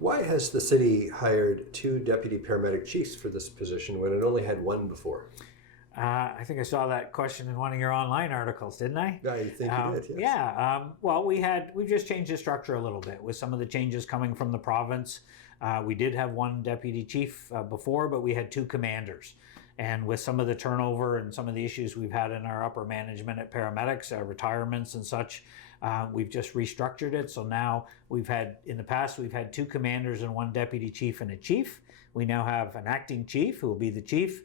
Why has the city hired 2 deputy paramedic chiefs for this position when it only had 1 before? I think I saw that question in one of your online articles, didn't I? I think you did, yes. Yeah. Well, we've just changed the structure a little bit with some of the changes coming from the province. We did have 1 deputy chief before, but we had 2 commanders. And with some of the turnover and some of the issues we've had in our upper management at paramedics, retirements and such, we've just restructured it. So now in the past, we've had 2 commanders and 1 deputy chief and a chief. We now have an acting chief who will be the chief.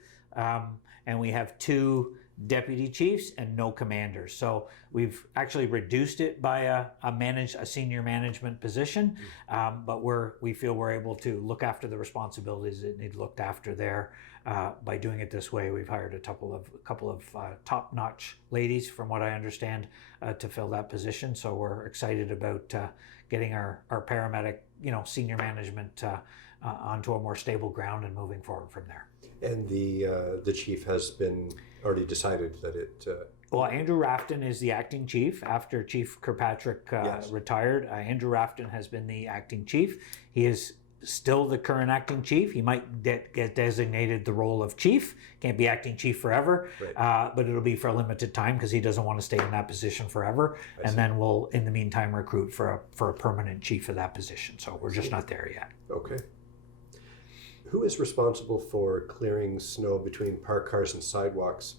And we have 2 deputy chiefs and no commanders. So we've actually reduced it by a senior management position, but we feel we're able to look after the responsibilities that need looked after there by doing it this way. We've hired a couple of top-notch ladies, from what I understand, to fill that position. So we're excited about getting our paramedic, senior management onto a more stable ground and moving forward from there. And the chief has been already decided that it... Well, Andrew Rafton is the acting chief after Chief Kirkpatrick Yes. retired. Andrew Rafton has been the acting chief. He is still the current acting chief. He might get designated the role of chief. Can't be acting chief forever, Right. but it'll be for a limited time because he doesn't want to stay in that position forever. And then we'll, in the meantime, recruit for a permanent chief of that position. So we're just not there yet. Okay. Who is responsible for clearing snow between parked cars and sidewalks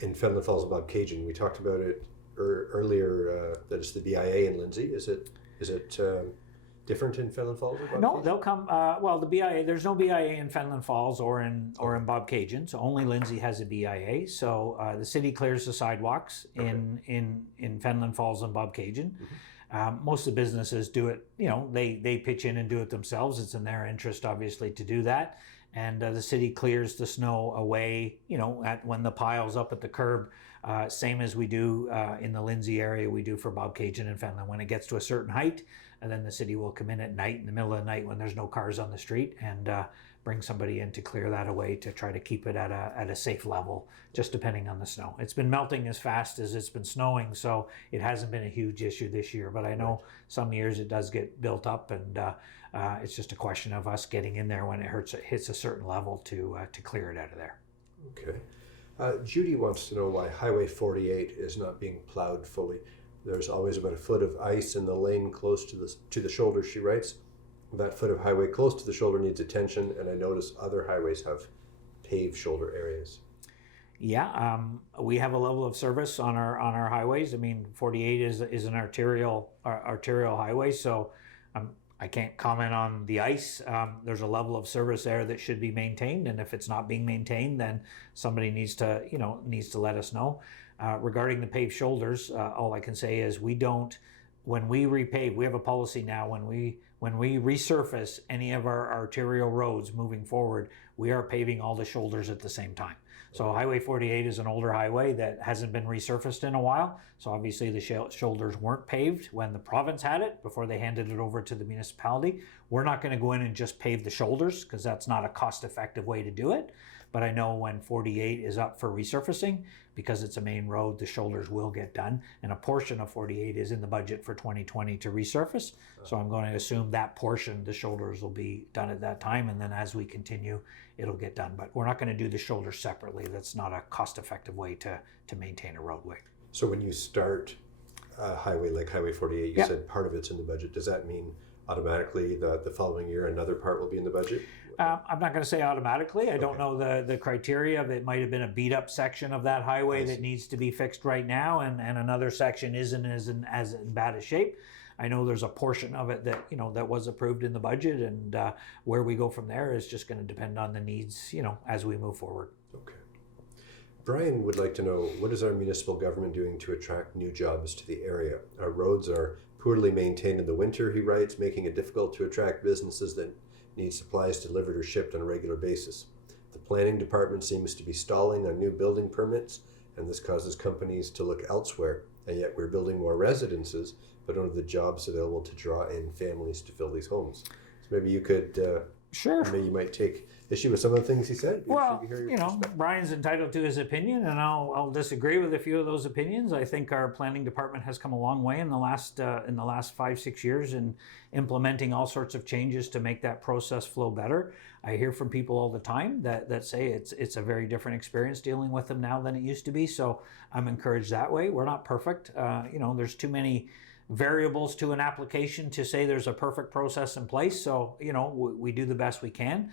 in Fenelon Falls and Bobcaygeon? We talked about it earlier, that it's the BIA in Lindsay. Is it different in Fenelon Falls or Bobcaygeon? No, they'll come. Well, the BIA. There's no BIA in Fenelon Falls or in Bobcaygeon. So only Lindsay has a BIA. So the city clears the sidewalks in Fenelon Falls and Bobcaygeon. Most of the businesses do it. They pitch in and do it themselves. It's in their interest, obviously, to do that. And the city clears the snow away. When the pile's up at the curb, same as we do in the Lindsay area, we do for Bobcaygeon and Fenelon. When it gets to a certain height, and then the city will come in at night, in the middle of the night, when there's no cars on the street, and bring somebody in to clear that away to try to keep it at a safe level, just depending on the snow. It's been melting as fast as it's been snowing, so it hasn't been a huge issue this year. But I know some years it does get built up, and it's just a question of us getting in there when it hits a certain level to clear it out of there. Okay. Judy wants to know why Highway 48 is not being plowed fully. There's always about a foot of ice in the lane close to the shoulder, she writes. That foot of highway close to the shoulder needs attention, and I notice other highways have paved shoulder areas. Yeah, we have a level of service on our highways. I mean, 48 is an arterial highway, so I can't comment on the ice. There's a level of service there that should be maintained, and if it's not being maintained, then somebody needs to let us know. Regarding the paved shoulders, all I can say is when we repave, we have a policy now. When we resurface any of our arterial roads moving forward, we are paving all the shoulders at the same time. So Highway 48 is an older highway that hasn't been resurfaced in a while. So obviously the shoulders weren't paved when the province had it before they handed it over to the municipality. We're not going to go in and just pave the shoulders because that's not a cost-effective way to do it. But I know when 48 is up for resurfacing, because it's a main road, the shoulders will get done. And a portion of 48 is in the budget for 2020 to resurface. So I'm going to assume that portion, the shoulders will be done at that time. And then as we continue, it'll get done. But we're not going to do the shoulders separately. That's not a cost-effective way to maintain a roadway. So when you start a highway like Highway 48, you said part of it's in the budget. Does that mean automatically the following year another part will be in the budget? I'm not going to say automatically. I don't know the criteria. It might have been a beat up section of that highway that needs to be fixed right now, and another section isn't as in bad a shape. I know there's a portion of it that that was approved in the budget, and where we go from there is just going to depend on the needs as we move forward. Okay. Brian would like to know, what is our municipal government doing to attract new jobs to the area? Our roads are poorly maintained in the winter, he writes, making it difficult to attract businesses that need supplies delivered or shipped on a regular basis. The planning department seems to be stalling on new building permits, and this causes companies to look elsewhere. And yet we're building more residences, but don't have the jobs available to draw in families to fill these homes. So maybe you could Sure. Maybe you might take issue with some of the things he said. Well, Hear your you know, perspective. Brian's entitled to his opinion, and I'll disagree with a few of those opinions. I think our planning department has come a long way in the last 5-6 years in implementing all sorts of changes to make that process flow better. I hear from people all the time that say it's a very different experience dealing with them now than it used to be. So I'm encouraged that way. We're not perfect. You know, there's too many variables to an application to say there's a perfect process in place. So, you know, we do the best we can.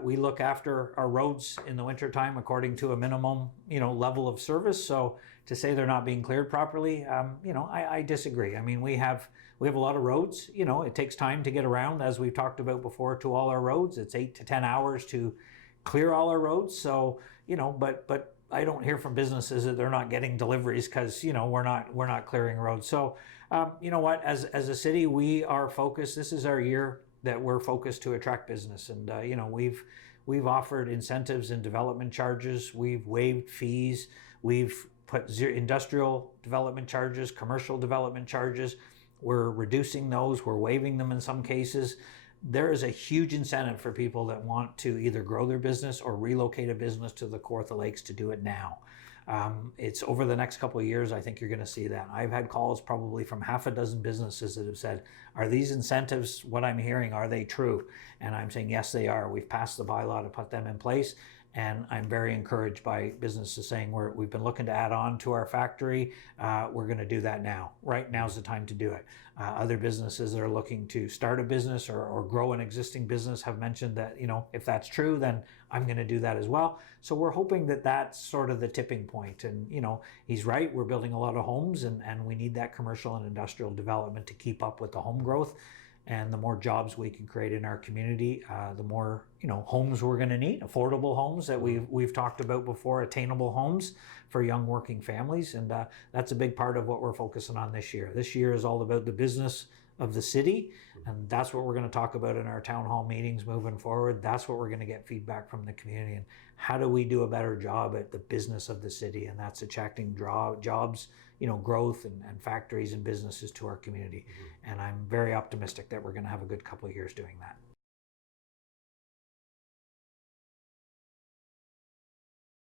We look after our roads in the wintertime according to a minimum, you know, level of service. So to say they're not being cleared properly, you know, I disagree. I mean, we have a lot of roads. You know, it takes time to get around, as we've talked about before, to all our roads. It's 8 to 10 hours to clear all our roads. So, you know, but I don't hear from businesses that they're not getting deliveries because, you know, we're not clearing roads. So, you know what, as a city, we are focused. This is our year that we're focused to attract business, and you know, we've offered incentives and development charges. We've waived fees. We've put industrial development charges, commercial development charges. We're reducing those. We're waiving them in some cases. There is a huge incentive for people that want to either grow their business or relocate a business to the Kawartha Lakes to do it now. It's over the next couple of years, I think you're going to see that. I've had calls probably from half a dozen businesses that have said, are these incentives, what I'm hearing, are they true? And I'm saying, yes, they are. We've passed the bylaw to put them in place. And I'm very encouraged by businesses saying we've been looking to add on to our factory. We're going to do that now. Right now's the time to do it. Other businesses that are looking to start a business or grow an existing business have mentioned that, you know, if that's true, then I'm going to do that as well. So we're hoping that that's sort of the tipping point. And, you know, he's right. We're building a lot of homes and we need that commercial and industrial development to keep up with the home growth. And the more jobs we can create in our community, the more, you know, homes we're going to need, affordable homes that we've talked about before, attainable homes for young working families. And that's a big part of what we're focusing on this year. This year is all about the business of the city, and that's what we're going to talk about in our town hall meetings moving forward. That's what we're going to get feedback from the community, and how do we do a better job at the business of the city, and that's attracting jobs, you know, growth and factories and businesses to our community. And I'm very optimistic that we're going to have a good couple of years doing that.